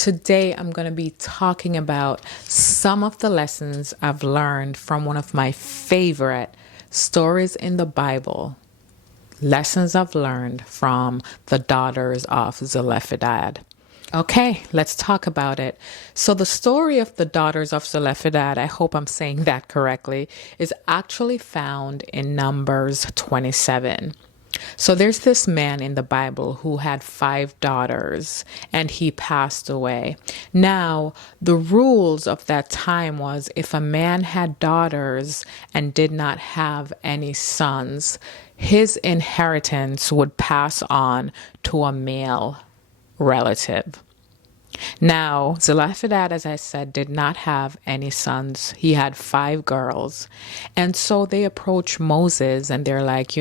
Today, I'm going to be talking about some of the lessons I've learned from one of my favorite stories in the Bible. Lessons I've learned from the daughters of Zelophedad. Okay, let's talk about it. So, the story of the daughters of Zelophehad, I hope I'm saying that correctly, is actually found in Numbers 27. So there's this man in the Bible who had 5 daughters and he passed away. Now, the rules of that time was if a man had daughters and did not have any sons, his inheritance would pass on to a male relative. Now, Zelophedad, as I said, did not have any sons. He had 5 girls. And so they approached Moses and they're like,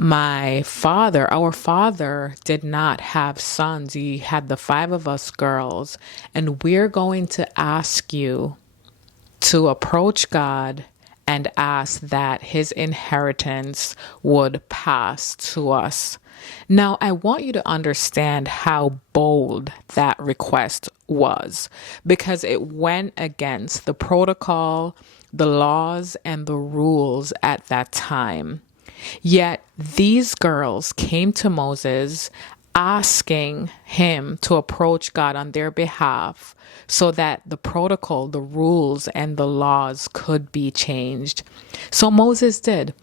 our father did not have sons. He had the 5 of us girls, and we're going to ask you to approach God and ask that his inheritance would pass to us. Now, I want you to understand how bold that request was, because it went against the protocol, the laws, and the rules at that time. Yet these girls came to Moses asking him to approach God on their behalf so that the protocol, the rules, and the laws could be changed. So Moses did.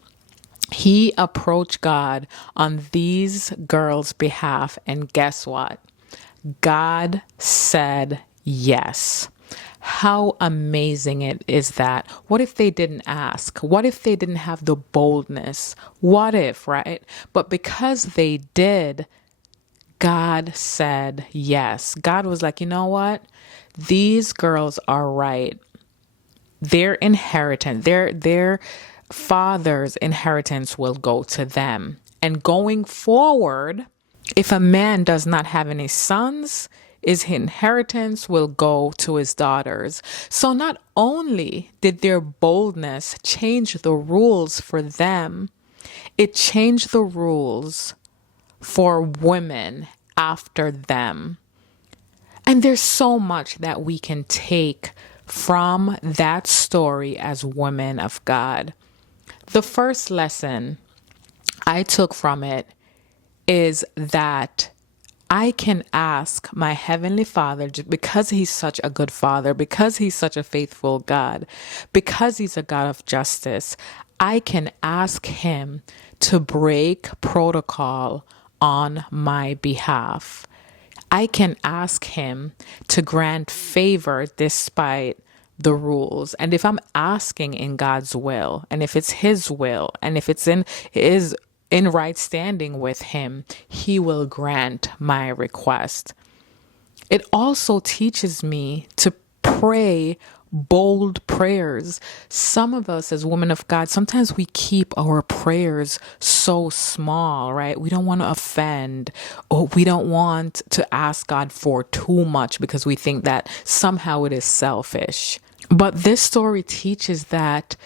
He approached God on these girls' behalf, and guess what? God said yes. How amazing it is that. What if they didn't ask? What if they didn't have the boldness? What if, right? But because they did, God said yes. God was like, you know what? These girls are right. Their inheritance, their father's inheritance will go to them. And going forward, if a man does not have any sons, his inheritance will go to his daughters. So not only did their boldness change the rules for them, it changed the rules for women after them. And there's so much that we can take from that story as women of God. The first lesson I took from it is that I can ask my Heavenly Father, because He's such a good Father, because He's such a faithful God, because He's a God of justice, I can ask Him to break protocol on my behalf. I can ask Him to grant favor despite the rules. And if I'm asking in God's will, and if it's His will, and if it's in right standing with Him, He will grant my request. It also teaches me to pray bold prayers. Some of us as women of God, sometimes we keep our prayers so small, right? We don't want to offend, or we don't want to ask God for too much because we think that somehow it is selfish. But this story teaches that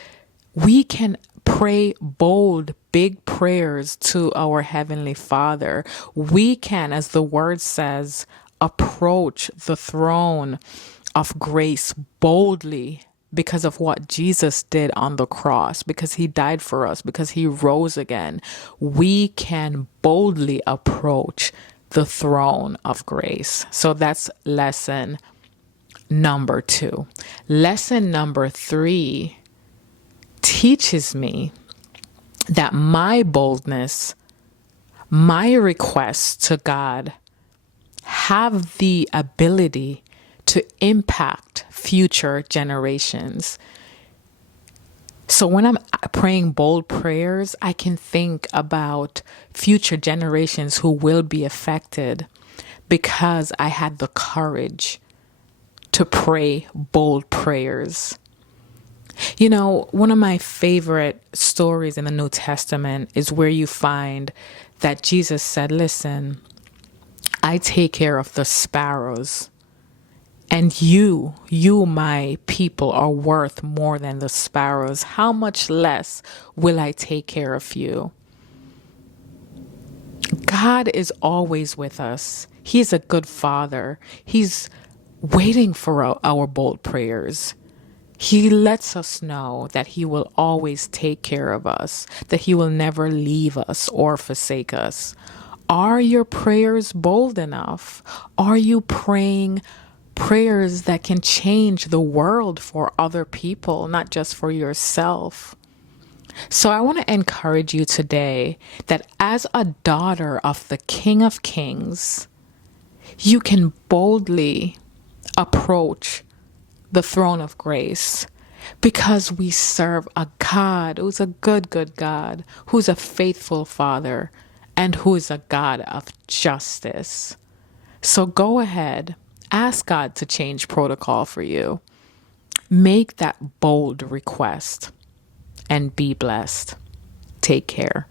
we can pray bold, big prayers to our Heavenly Father. We can, as the word says, approach the throne of grace boldly because of what Jesus did on the cross, because He died for us, because He rose again. We can boldly approach the throne of grace. So that's lesson number 2. Lesson number 3 teaches me that my boldness, my requests to God have the ability to impact future generations. So when I'm praying bold prayers, I can think about future generations who will be affected because I had the courage to pray bold prayers. One of my favorite stories in the New Testament is where you find that Jesus said, listen, I take care of the sparrows, and you, my people, are worth more than the sparrows. How much less will I take care of you? God is always with us. He's a good father. He's waiting for our bold prayers. He lets us know that He will always take care of us, that He will never leave us or forsake us. Are your prayers bold enough? Are you praying prayers that can change the world for other people, not just for yourself? So I want to encourage you today that as a daughter of the King of Kings, you can boldly approach the throne of grace because we serve a God who's a good, good God, who's a faithful Father, and who is a God of justice. So go ahead, ask God to change protocol for you. Make that bold request and be blessed. Take care.